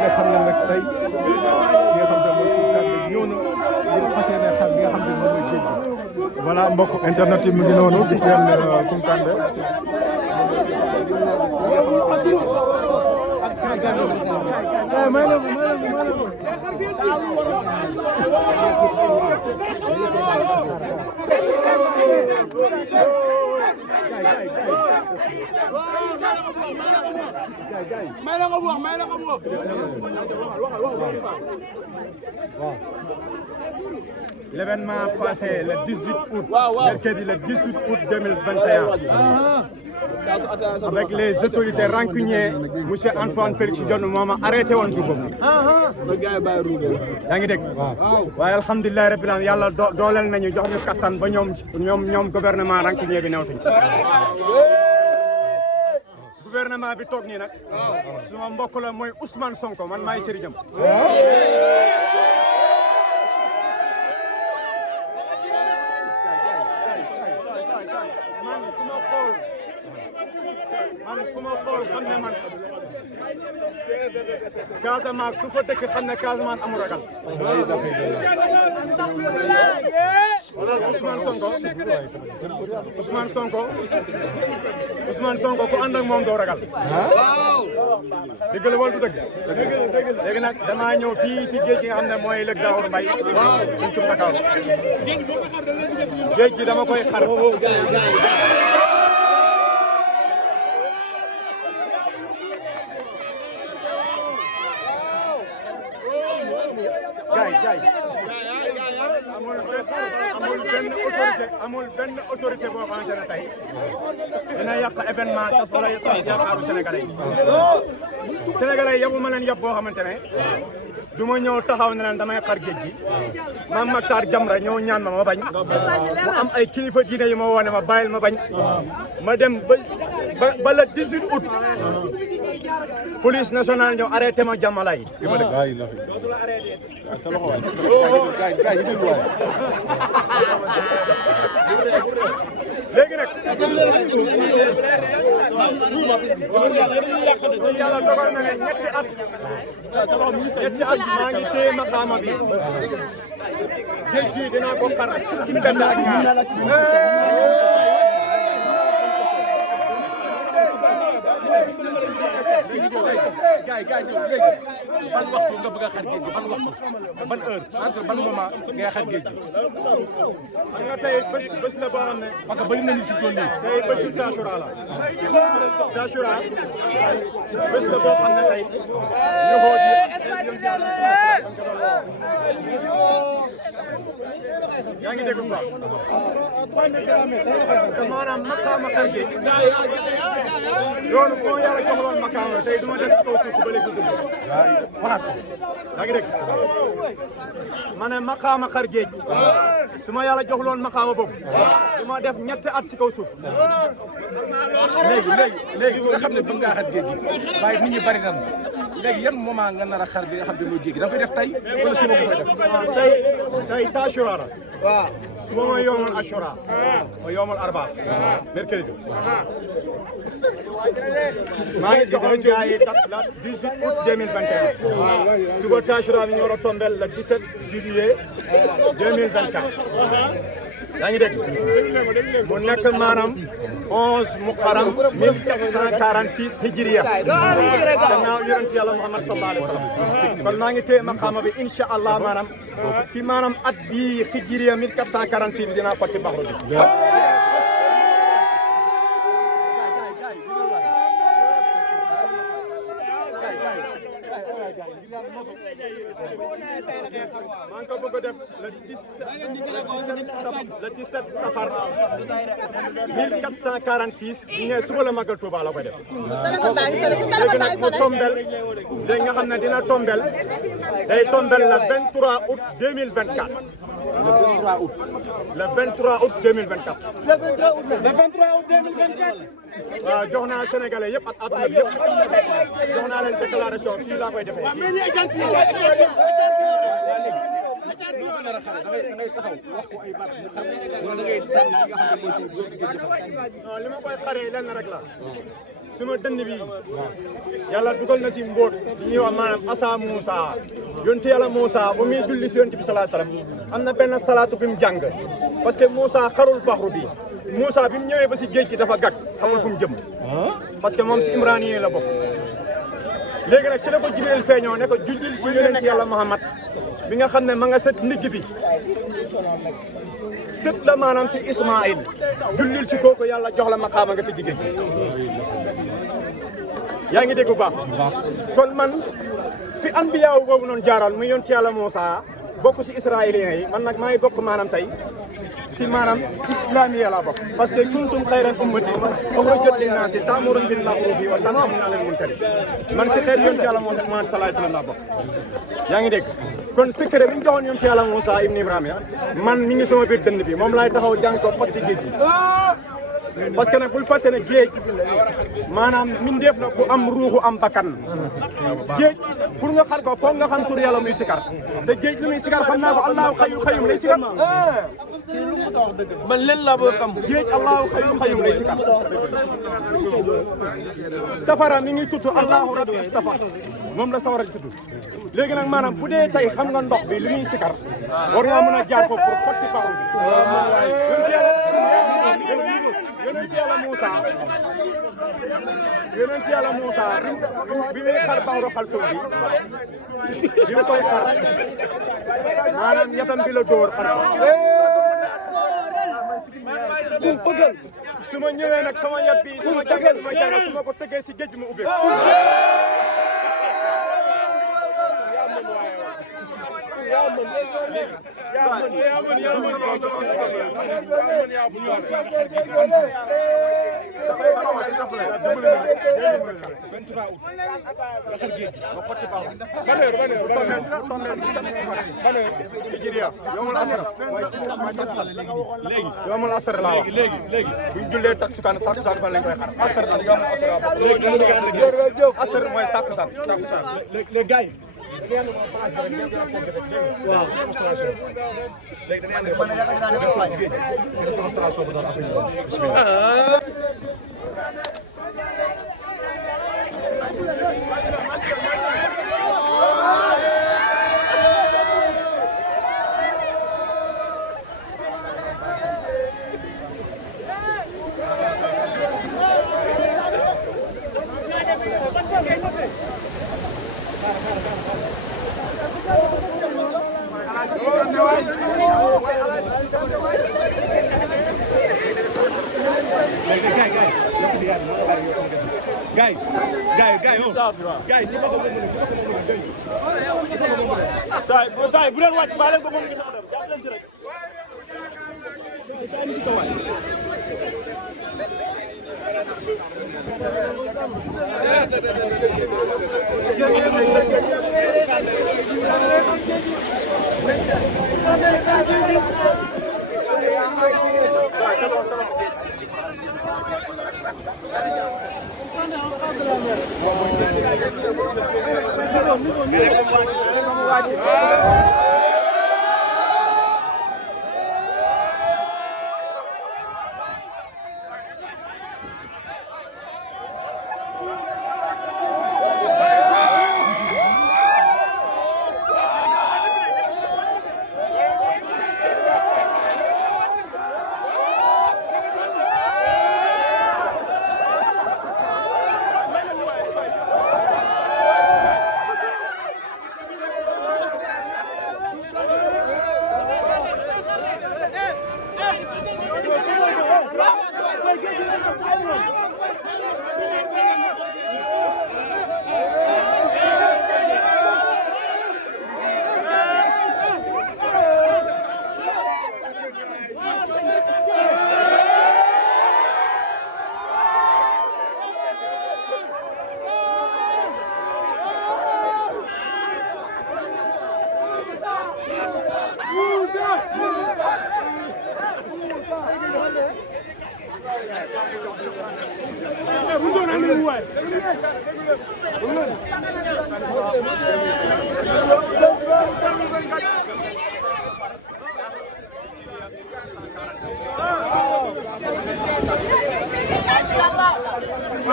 nga xam ne nag tey ki nga xam ne mooy Kounkandé ñëw na ngir fas yéene xar bi nga xam ne moom mooy géej gi. voilà mbokk internet yi mu ngi noonu gis ngeen Kounkandé. L'événement passé le 18 août, mercredi le 18 août 2021, avec les autorités rancunières, M. Antoine Félix Diome moo arrêté woon dugub bi. yaa ngi dégg. waaye alhamdulilah rabbil alamin yàlla dooleel nañu jox ñu kattan ba ñoom gouvernement rancunier bi newtuñ gouvernement bi toog nii nag suma mbokk la mooy Ousmane Sonko man maay sëriñam. man ku ma xool xam ne man Casamance ku fa dëkk xam ne Casamance amul ragal. wala Ousmane Sonko ku ànd ak moom doo ragal. dëgg la wala du dëgg. léegi nag damaa ñëw fii si géej gi nga xam ne mooy lëg Daawur Mbay pencum Dakar géej gi dama koy xar. gaay amul benn autorité boo xamante ne tey dina yàq événement te soo lay yaakaaru sénégalais yi. sénégalais yi yabuma leen yab boo xamante ne du ma ñëw taxaw ne leen damay xar géej gi Mame Mactar Jamra ñëw ñaan ma bañ mu am ay kilifa diine yi ma woone ma bàyyil ma bañ ma dem ba le 18 août police nationale ñëw arrêté ma jàmmalaay bi ma dëgg. léegi nag yàlla dogal na ne ñetti at maa ngi téye maqaama bi géej gi dinaa ko xar fukki benn ak ñaar. gaay léegi ban waxtu nga bëgg a xar géej gi ban waxtu ban heure entre ban moment ngay xar géej gi. xam nga tey bés la boo xam ne. parce que bëri nañu si tool yi. tey bésu Tashura la. Tashura bés la boo xam ne tey ñu xool yaa ngi dégg bu baax. te maanaam maqaama xar géej yoonu boo yàlla joxloon maqaama la tey du ma des kaw suuf si ba léegi dund. waxaat yaa ngi dégg ma ne maqaama xar géej su ma yàlla joxloon maqaama boobu du ma def ñetti at si kaw suuf. léegi nga xam ne bëgg ngaa xar géej gi waaye nit ñi bari nan léegi yan moment nga nar a xar bi nga xam ne mooy géej gi da nga koy def tey wala suba nga koy def. tey Tashura la. waaw suba mooy yoomal Ashura. mooy yoomal Arba. mercredi. maa ngi joxoon gars yi date la 18 août 2021. suba Tashura bi ñu war a tombel le 17 juillet 2024. yaa ngi dégg mu nekk maanaam 11 muqaram 1446 hijriya gannaaw yonent yàlla Muhammad sallallahu alayhi wa sallam kon maa ngi téye maqaama bi incha allah maanaam si maanaam at bii hijriya 1446 dinaa xotti baxru bi. maa ngi ko bëgg a def le 17 safar 1446 bu ñëwee suba la Magal Touba la koy def. léegi nag mu tombel léegi nga xam ne dina tombel day tombel le 23 août 2024. le 23 août 2024. le 23 août 2024. waaw jox naa Sénégalais yëpp ak àdduna bi yëpp jox naa leen déclaration fii laa koy defee. da ngay taxaw wax ko ay baat mu xam wala da ngay tànn li nga xam ne mooy ci góor gi. non li ma koy xaree lenn rek la suma dënn bi yàlla dugal na si mbóot di ñuy wax maanaam asa Moussa yonti yàlla Moussa ba muy julli si yonti bi salaa salaam am na benn salaatu bi mu jàng parce que Moussa xarul baxru bi Moussa bi mu ñëwee ba si géej gi dafa gàgg xamul fu mu jëm parce que moom si imraniyee la bokk léegi nag si la ko Jibril feeñoo ne ko jullil si yonent yàlla Muhammad bi nga xam ne ma nga sët ndigg bi sët la maanaam si Ismaïl jullil si kooku yàlla jox la maqaama nga tëj géej yaa ngi dégg bu baax kon man fi anbiyaaw boobu noonu jaaral muy yonent yàlla Moussa bokk si israéliens yi man nag maa ngi bokk maanaam tey si maanaam islamiya laa bokk parce que kuntum xayran ummati uxrijat linnaasi ta'muruna bil ma'rufi wa tanhawna 'anil munkari man si xeet yonent yàlla Moussa Muhammad sallallahu alayhi wa sallam laa bokk yaa ngi dégg kon secret bi ñu joxoon yonent yàlla Moussa ibn Ibrahima man mi ngi sama biir dënn bi moom laay taxaw jàng ko xotti géej gi parce que nag bul fàtte ne géej maanaam mindeef la ku am ruuxu am bakkan géej pour nga xar ko foog nga xam tur yàlla muy sikar te géej lu muy sikar xam naa ko allahu xayu xayum lay sikar man leen laa bëgg xam géej allahu xayu xayum lay sikar safara mi ngi tudd allahu rabbi istafa moom la safara di tudd léegi nag maanaam bu dee tey xam nga ndox bi li muy sikar war nga mën a jaar foofu pour xotti baxru bi yonent yàlla Moussa bi muy xar baxru xalsum bi mu koy xar maanaam yatam bi la dóor xar su ma ñëwee nag sama yat bi sama jàngal ma jàngal su ma ko tegee si géej mu ubbi yomul asar laa wax léegi buñ jullee takkusaan fan lañ koy xar asar nag yomul asar mooy takkusaan les gars waaw léegi dañuy saay bu leen wàcc baa leen ko moom gis dem jàpp leen ci rek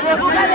Vamos,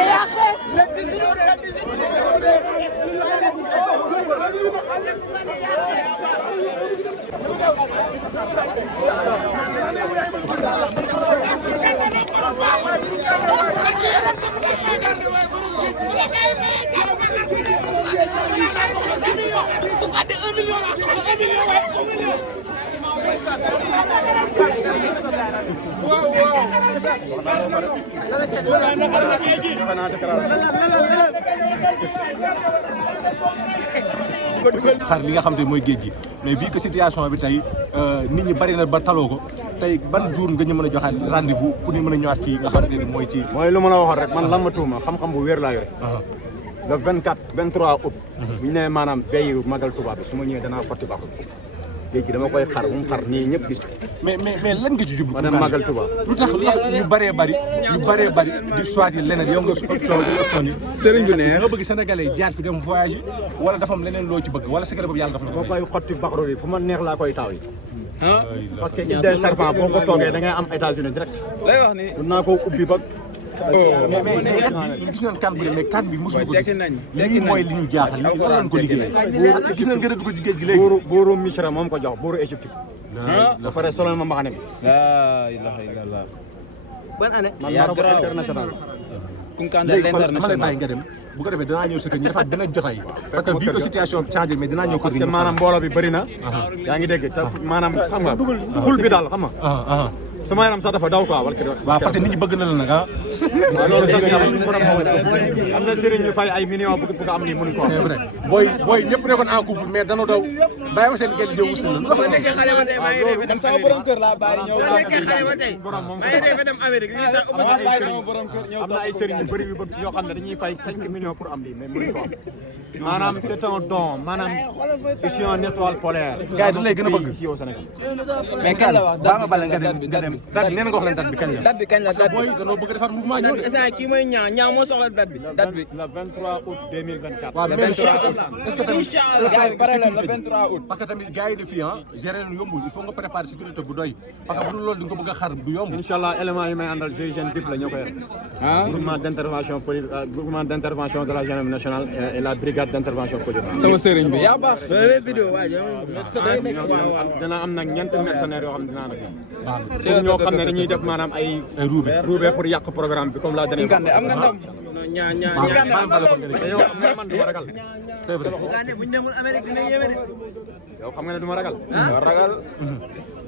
xar li nga xam te mooy géej gi mais vu que situation bi tey nit ñi bari na ba taloo ko tey ban jour nga ñu mën a joxaat rendez-vous pour ñu mën a ñëwaat fii nga xam te ne mooy ci. mooy lu ma la waxoon rek man lan ma tuuma xam-xam bu wér laa yore. le 24 23 août. bu ñu nee maanaam veille magal Touba bi su ma ñëwee danaa fotti baaxul. géej gi dama koy xar bu mu xar nii ñëpp gis. mais lan nga ci jublu. ma dem magal Touba. lu tax ñu bëree bëri di choisir leneen yow nga option yi. sëriñ bi neex nga bëgg sénégalais jaar fi dem voyager wala dafa am leneen loo ci bëgg wala sénégalais boobu yàlla dafa la ko. boo koy xotti baxaru yi fu ma neex laa koy taaw yi. parce que Île des Serpents boo ko toogee da ngay am États-Unis direct. lay wax ni mën naa koo ubbi ba. mais gis nañ kan bi mais kan bi mosuñu ko gis lii mooy li ñu jaaxal lii war nañ ko liggéey gis nañ nga def ko ci géej gi léegi buuru Misra moom ko jox buuru Égypte ba pare solal ma mbaxane bi la ilaha illallah ban année man Maroc international Kunkandé léegi dama lay l'international bàyyi nga dem bu ko defee danaa ñëw sa kër ñu defaat beneen jotaay parce que vu que situation bi changé mais dinaa ñëw parce que maanaam mbooloo bi bëri na yaa ngi dégg te maanaam xam nga xul bi daal xam nga sama yaram sax dafa daw quoi wala waaw parce que nit ñi bëgg na la nag ah waaw loolu sax yàlla suñu borom am na sëriñ ñu fay ay millions bëgg am lii mënuñ ko c'est vrai booy ñëpp nekkoon en couple mais dana daw bàyyi ma seen gel jëw usi na man sama borom kër laa bàyyi ñëw borom moom dem Amérique lii sax sama borom kër ñëw am na ay sëriñ yu bëri yu bëgg ñoo xam ne dañuy fay 5 millions pour am lii mais mënuñ ko am maanaam c'est un don maanaam c'est une étoile polaire gars yi dañ lay gën a bëgg ici au Sénégal mais kañ la wax baa ma bale nga dem date bi nee na nga wax leen date bi kañ la date bi kañ la parce que booy danoo bëgg defar mouvement ñëw de instant kii mooy ñaa moo soxla date bi le 23 août 2024 waaw mais est-ce que tamit gars yi pare la le 23 août parce que tamit gars yi di fii gérer lu yombul il faut nga préparer sécurité bu doy parce que bu dul loolu di nga ko bëgg a xar du yomb Inch'Allah élément yi may àndal GIGN BIP la ñoo ko yor groupement d'intervention de la gendarmerie nationale et la brigade d'intervention sama sëriñ bi yaa baax vidéo dina am nag ñeenti mercenaires yoo xam ne dinaa nag ñoom ñoo xam ne dañuy def maanaam ay roube pour yàq programme bi comme la dernière fois am nga ndam yow xam nga man du ma ragal buñ demul Amérique dina yéeme de yow xam nga ne du ma ragal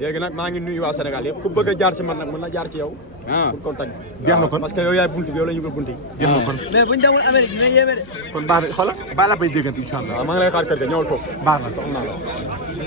léegi nag maa ngi nuyu waa Sénégal yëpp ku bëgg a jaar ci man nag mën na jaar ci yow pour contact jeex na kon parce que yow yaay bunti bi yow la ñu ko bunti jeex na kon mais buñ demul Amérique dina yéeme de kon baax na xoolal baa la bay déggante incha allah waaw maa ngi lay xaar kër ga ñëwal foofu baax na